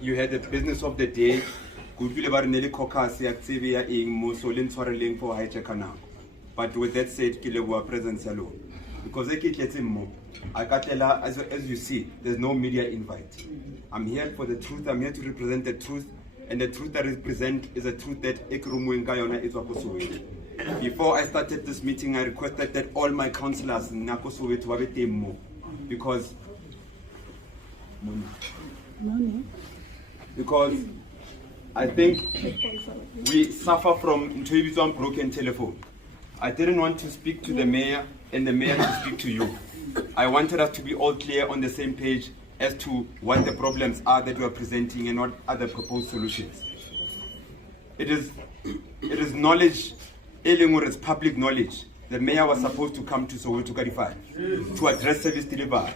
You had the business of the day. But with that said, presence alone. Because as you see, there's no media invite. I'm here for the truth. I'm here to represent the truth. And the truth that I represent is a truth that before I started this meeting, I requested that all my councillors because I think we suffer from broken telephone. I didn't want to speak to the mayor and the mayor to speak to you. I wanted us to be all clear on the same page as to what the problems are that we are presenting and what are the proposed solutions. It is knowledge, it's public knowledge. The mayor was supposed to come to Soweto 45 to address service delivery.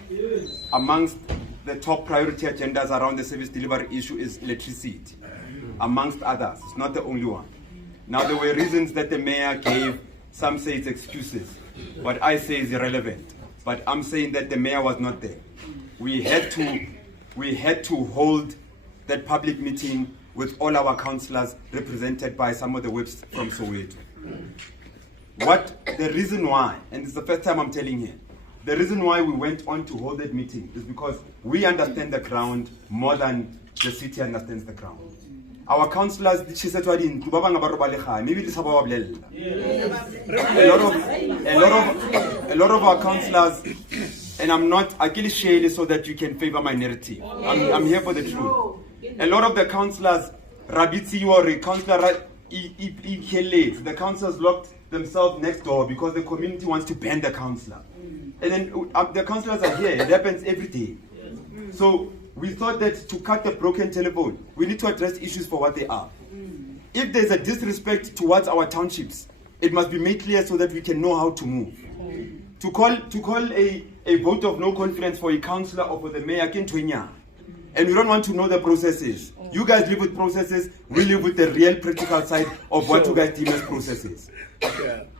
Amongst the top priority agendas around the service delivery issue is electricity, amongst others. It's not the only one. Now, there were reasons that the mayor gave. Some say it's excuses. What I say is irrelevant. But I'm saying that the mayor was not there. We had to hold that public meeting with all our councillors represented by some of the whips from Soweto. The reason why, and it's the first time I'm telling you, the reason why we went on to hold that meeting is because we understand the ground more than the city understands the ground. Our councillors, a lot of our councillors, and I can share this so that you can favor my narrative. I'm here for the truth. A lot of the councillors, the councillors locked themselves next door because the community wants to ban the councillor. And then the councillors are here. It happens every day. So we thought that to cut the broken telephone, we need to address issues for what they are. If there's a disrespect towards our townships, it must be made clear so that we can know how to move. To call a vote of no confidence for a councillor or for the mayor, and we don't want to know the processes. You guys live with processes, we live with the real practical side of what you guys deem as processes.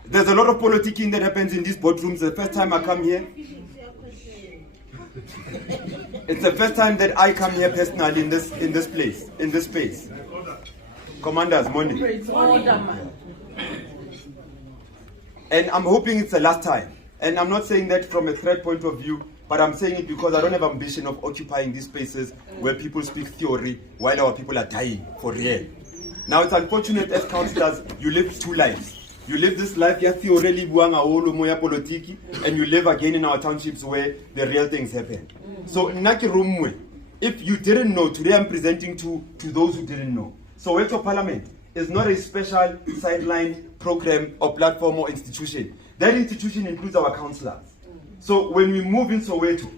There's a lot of politicking that happens in these boardrooms. The first time I come here, it's the first time that I come here personally in this space. Commanders, morning. And I'm hoping it's the last time. And I'm not saying that from a threat point of view, but I'm saying it because I don't have ambition of occupying these spaces where people speak theory while our people are dying for real. Now it's unfortunate as councillors, you live two lives. You live this life, and you live again in our townships where the real things happen. So if you didn't know, today I'm presenting to those who didn't know. Soweto Parliament is not a special sideline program or platform or institution. That institution includes our councillors. So when we move in Soweto,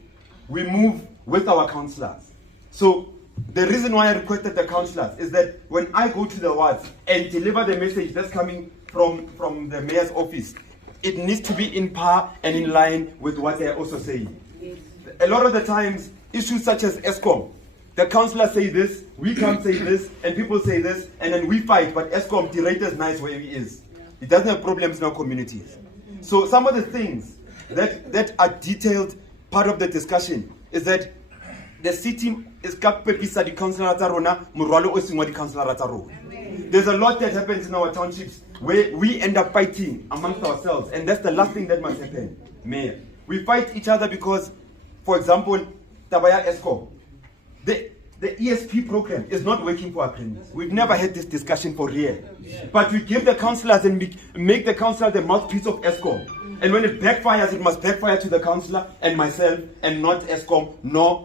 we move with our councillors. So the reason why I requested the councillors is that when I go to the wards and deliver the message that's coming from the mayor's office, it needs to be in par and in line with what they are also saying. A lot of the times, issues such as ESCOM, the councillors say this, we come say this, and people say this, and then we fight, but ESCOM, the rate is nice where he is. He doesn't have problems in our communities. So some of the things that are detailed part of the discussion is that the city is kapepisa the councillor Tarona, Muralo Osingwa the councillor Tarona. There's a lot that happens in our townships where we end up fighting amongst ourselves, and that's the last thing that must happen, Mayor. We fight each other because, for example, Tabaya ESCOM, the ESP program is not working for our clients. We've never had this discussion for real. But we give the councillors and make the councillor the mouthpiece of ESCOM. And when it backfires, it must backfire to the councillor and myself and not ESCOM,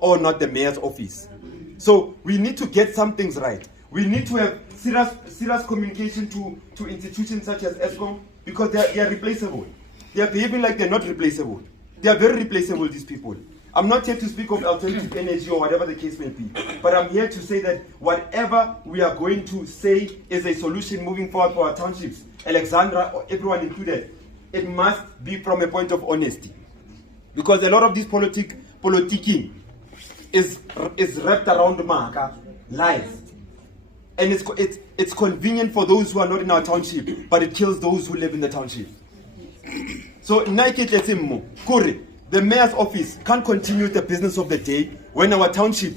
or not the mayor's office. So we need to get some things right. We need to have serious communication to institutions such as ESCOM because they are replaceable. They are behaving like they're not replaceable. They are very replaceable, these people. I'm not here to speak of alternative energy or whatever the case may be, but I'm here to say that whatever we are going to say is a solution moving forward for our townships, Alexandra, or everyone included, it must be from a point of honesty. Because a lot of this politicking is wrapped around lies. and it's convenient for those who are not in our township, but it kills those who live in the township. So the mayor's office can't continue the business of the day when our township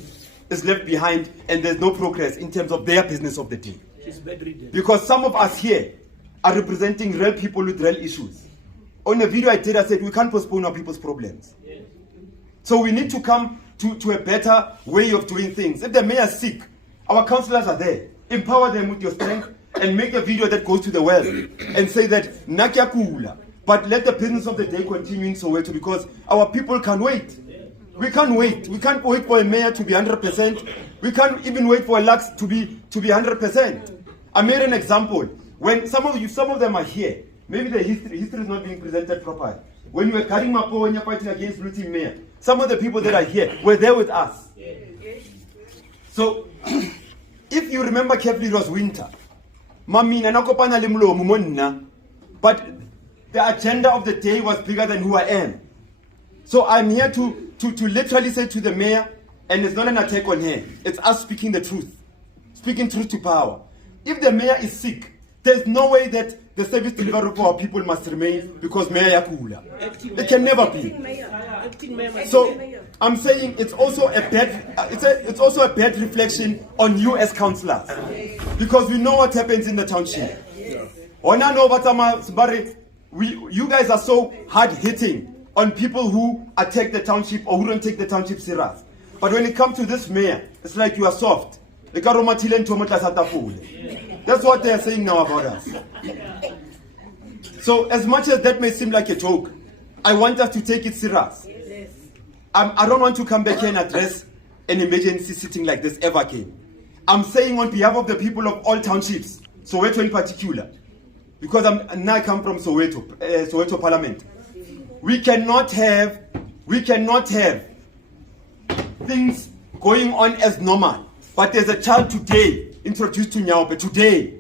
is left behind and there's no progress in terms of their business of the day. Because some of us here are representing real people with real issues. On a video I did, I said we can't postpone our people's problems. So we need to come to a better way of doing things. If the mayor is sick, our councillors are there. Empower them with your strength and make a video that goes to the world and say that Nakia Kula. But let the business of the day continue in Soweto because our people can wait. We can't wait. We can't wait for a mayor to be 100%. We can't even wait for a Lux to be 100%. I made an example. When some of them are here, maybe the history is not being presented properly. When you were carrying Mpho and you're fighting against Blue Team Mayor, some of the people that are here were there with us. So, if you remember carefully, it was winter. But the agenda of the day was bigger than who I am. So I'm here to literally say to the mayor, and it's not an attack on her, it's us speaking the truth. Speaking truth to power. If the mayor is sick, there's no way that the service delivery for our people must remain because Mayor Yakula. It can never be. So I'm saying it's also a bad reflection on you as councillors. Because we know what happens in the township. You guys are so hard hitting on people who attack the township or who don't take the township serious. But when it comes to this mayor, it's like you are soft. That's what they are saying now about us. So as much as that may seem like a joke, I want us to take it serious. I don't want to come back here and address an emergency sitting like this ever again. I'm saying on behalf of the people of all townships, Soweto in particular, because I come from Soweto Parliament. We cannot have things going on as normal. But there's a child today introduced to Nyaope today.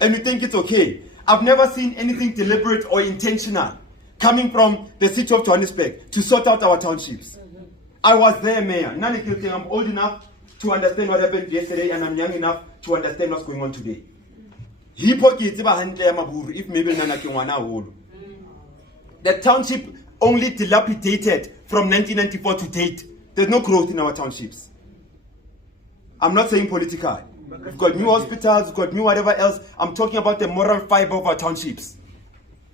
And we think it's okay. I've never seen anything deliberate or intentional coming from the city of Johannesburg to sort out our townships. I was there, Mayor. I'm old enough to understand what happened yesterday, and I'm young enough to understand what's going on today. The township only dilapidated from 1994 to date. There's no growth in our townships. I'm not saying political. We've got new hospitals, we've got new whatever else. I'm talking about the moral fiber of our townships.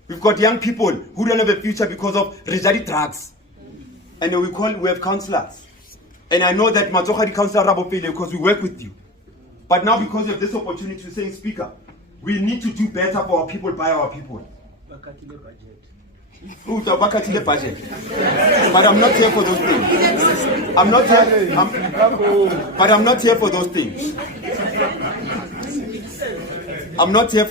We've got young people who don't have a future because of rejadi drugs. And we have councillors. And I know that Matsokhadi Councillor Rabo Pele because we work with you. But now because of this opportunity to say, Speaker, we need to do better for our people, by our people. But I'm not here for those things. I'm not here for those things. I'm not here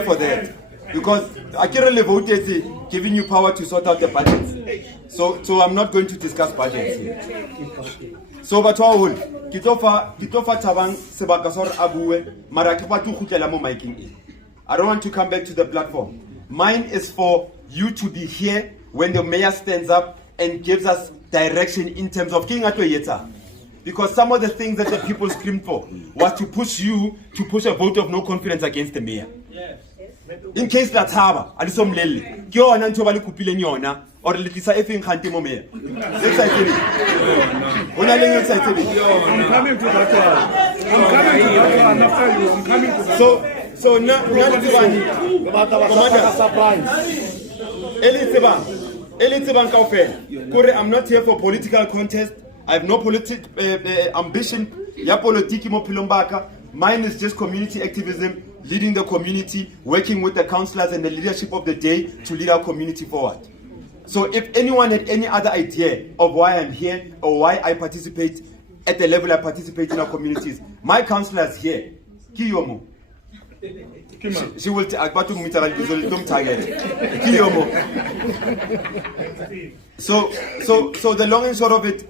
for that. Because Akira vote is giving you power to sort out the budgets. So I'm not going to discuss budgets here. So but Kitofa Tabang Sebakasor Abue Marakipatu Kutelamo making. I don't want to come back to the platform. Mine is for you to be here when the mayor stands up and gives us direction in terms of King Atoyeta. Because some of the things that the people screamed for was to push you to push a vote of no confidence against the mayor. Yes. In case that's haba, alisom lele. Kyo ananto bali kupile nyona or litisa effing khanti mo mayor. Excited. I'm coming to that one. I'm coming to that. So now I'm not here for political contest. I have no ambition. Mine is just community activism, leading the community, working with the councillors and the leadership of the day to lead our community forward. So if anyone had any other idea of why I'm here or why I participate at the level I participate in our communities, my councillors here, Kiyomo. She will target. So the long and short of it,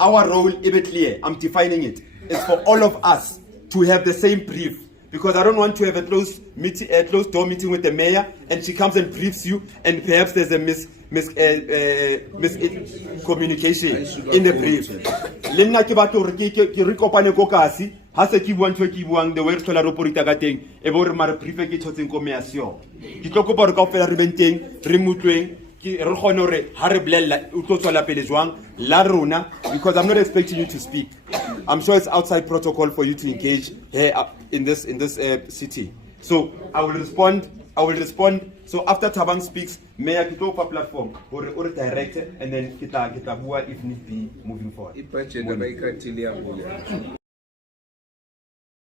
our role is clear. I'm defining it. It's for all of us to have the same brief. Because I don't want to have a closed door meeting with the mayor and she comes and briefs you and perhaps there's a miscommunication in the brief. Le nna ke batla hore ke re kopane ko kasi ha se ke bua ntho ke buang the way re thola re operate ka teng e bo re mare brief ke thotseng ko measio ke tlo kopa re kaofela re benteng re mutlweng ke re kgone hore ha re blella o tlo tswela pele jwang la rona, because I'm not expecting you to speak. I'm sure it's outside protocol for you to engage here in this city. So I will respond. So after Thabang speaks, Mayor kita open platform or direct, and then kita bua if need be moving forward.